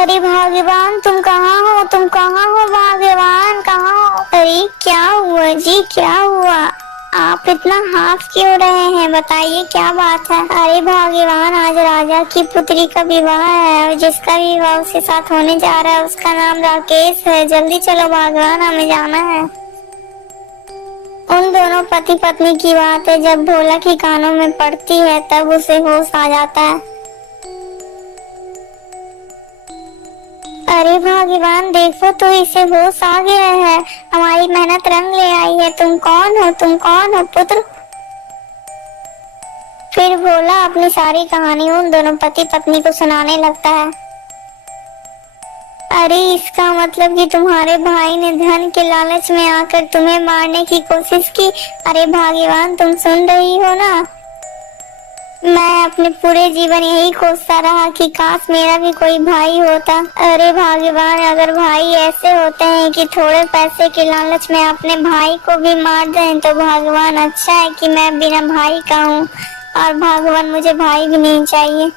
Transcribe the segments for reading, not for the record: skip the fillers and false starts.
अरे भगवान, तुम कहाँ हो? तुम कहाँ हो भगवान? कहाँ हो? अरे क्या हुआ जी, क्या हुआ? आप इतना हाफ क्यों रहे हैं? बताइए क्या बात है? अरे भगवान, आज राजा की पुत्री का विवाह है और जिसका विवाह उसके साथ होने जा रहा है उसका नाम राकेश है। जल्दी चलो भगवान, हमें जाना है। उन दोनों पति पत्नी की बात है, जब भोला की कानों में पड़ती है तब उसे होश आ जाता है। अरे भगवान, देखो तो इसे होश आ गया है। हमारी मेहनत रंग ले आई है। तुम कौन हो? तुम कौन हो पुत्र? फिर भोला अपनी सारी कहानी उन दोनों पति पत्नी को सुनाने लगता है। अरे इसका मतलब कि तुम्हारे भाई ने धन के लालच में आकर तुम्हें मारने की कोशिश की। अरे भगवान, तुम सुन रही हो ना? मैं अपने पूरे जीवन यही खोजता रहा कि काश मेरा भी कोई भाई होता। अरे भगवान, अगर भाई ऐसे होते हैं कि थोड़े पैसे के लालच में अपने भाई को भी मार दें तो भगवान, अच्छा है कि मैं बिना भाई का हूँ और भगवान मुझे भाई भी नहीं चाहिए।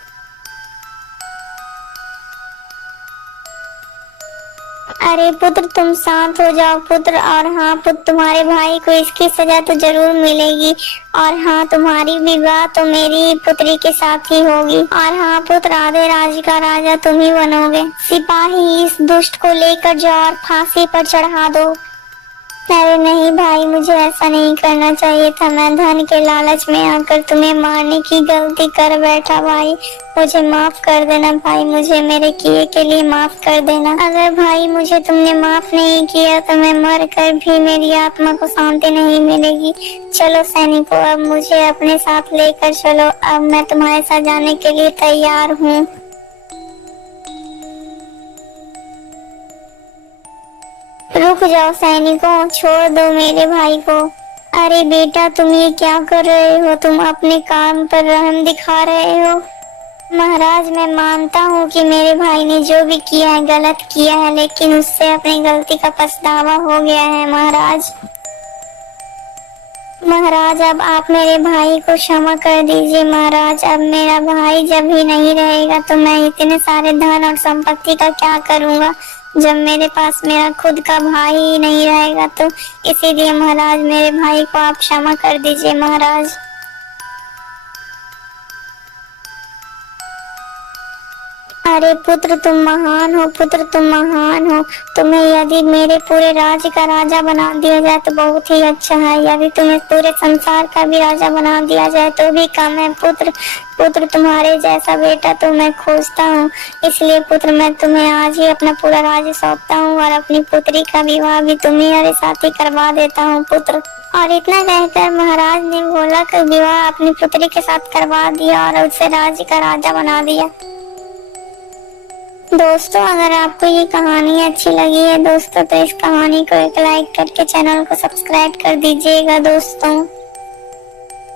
अरे पुत्र, तुम शांत हो जाओ पुत्र। और हाँ पुत्र, तुम्हारे भाई को इसकी सजा तो जरूर मिलेगी। और हाँ, तुम्हारी विवाह तो मेरी पुत्री के साथ ही होगी। और हाँ पुत्र, आधे राज्य का राजा तुम ही बनोगे। सिपाही, इस दुष्ट को लेकर जाओ और फांसी पर चढ़ा दो। अरे नहीं भाई, मुझे ऐसा नहीं करना चाहिए था। मैं धन के लालच में आकर तुम्हें मारने की गलती कर बैठा भाई। मुझे माफ कर देना भाई, मुझे मेरे किए के लिए माफ कर देना। अगर भाई मुझे तुमने माफ नहीं किया तो मैं मर कर भी मेरी आत्मा को शांति नहीं मिलेगी। चलो सैनिकों, अब मुझे अपने साथ लेकर चलो। अब मैं तुम्हारे साथ जाने के लिए तैयार हूँ। रुक जाओ सैनिकों, छोड़ दो मेरे भाई को। अरे बेटा, तुम ये क्या कर रहे हो? तुम अपने काम पर रहम दिखा रहे हो। महाराज, मैं मानता हूँ कि मेरे भाई ने जो भी किया है गलत किया है, लेकिन उससे अपनी गलती का पछतावा हो गया है महाराज। महाराज, अब आप मेरे भाई को क्षमा कर दीजिए महाराज। अब मेरा भाई जब भी नहीं रहेगा तो मैं इतने सारे धन और संपत्ति का क्या करूँगा, जब मेरे पास मेरा खुद का भाई ही नहीं रहेगा। तो इसीलिए महाराज, मेरे भाई को आप क्षमा कर दीजिए महाराज। अरे पुत्र, तुम महान हो। पुत्र, तुम महान हो। तुम्हें यदि मेरे पूरे राज्य का राजा बना दिया जाए तो बहुत ही अच्छा है। यदि तुम्हें पूरे संसार का भी राजा बना दिया जाए तो भी कम है पुत्र। पुत्र, तुम्हारे जैसा बेटा तो मैं खोजता हूँ। इसलिए पुत्र, मैं तुम्हें आज ही अपना पूरा राज्य सौंपता हूँ और अपनी पुत्री का विवाह भी तुम्हारे साथ ही करवा देता हूँ पुत्र। और इतना कहकर महाराज ने भोला का विवाह अपनी पुत्री के साथ करवा दिया और उसे राज्य का राजा बना दिया। दोस्तों, अगर आपको ये कहानी अच्छी लगी है दोस्तों तो इस कहानी को एक लाइक करके चैनल को सब्सक्राइब कर दीजिएगा दोस्तों।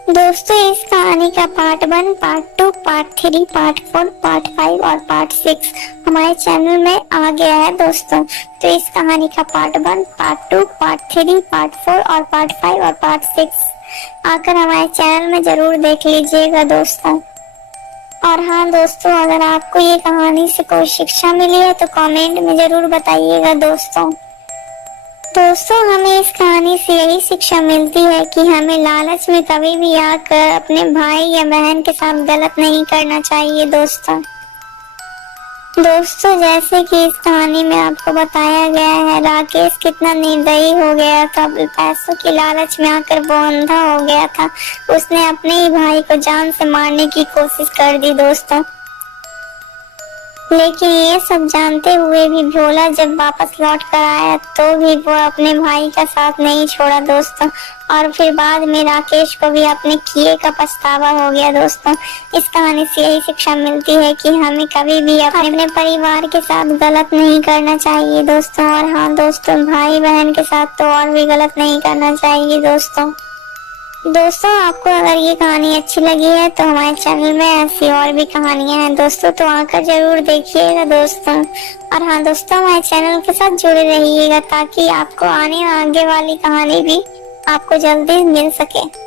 इस कहानी का part 1, part 2, part 3, part 4, part 5 और पार्ट 6 हमारे चैनल में आ गया है दोस्तों। तो इस कहानी का पार्ट 1, पार्ट 2, पार्ट 3, पार्ट 4 और पार्ट 5 और पार्ट 6 आकर हमारे चैनल में जरूर देख लीजिएगा दोस्तों। और हाँ दोस्तों, अगर आपको ये कहानी से कोई शिक्षा मिली है तो कमेंट में जरूर बताइएगा दोस्तों। हमें इस कहानी से यही शिक्षा मिलती है कि हमें लालच में कभी भी आकर अपने भाई या बहन के साथ गलत नहीं करना चाहिए दोस्तों। जैसे कि इस कहानी में आपको बताया गया है, राकेश कितना निर्दयी हो गया था। पैसों की लालच में आकर वो अंधा हो गया था। उसने अपने ही भाई को जान से मारने की कोशिश कर दी दोस्तों। लेकिन ये सब जानते हुए भी भोला जब वापस लौट कर आया तो भी वो अपने भाई का साथ नहीं छोड़ा दोस्तों। और फिर बाद में राकेश को भी अपने किए का पछतावा हो गया दोस्तों। इस कहानी से यही शिक्षा मिलती है कि हमें कभी भी अपने परिवार के साथ गलत नहीं करना चाहिए दोस्तों। और हाँ दोस्तों, भाई बहन के साथ तो और भी गलत नहीं करना चाहिए दोस्तों। आपको अगर ये कहानी अच्छी लगी है तो हमारे चैनल में ऐसी और भी कहानियां हैं दोस्तों, तो आकर जरूर देखिएगा दोस्तों। और हाँ दोस्तों, हमारे चैनल के साथ जुड़े रहिएगा ताकि आपको आगे वाली कहानी भी आपको जल्दी मिल सके।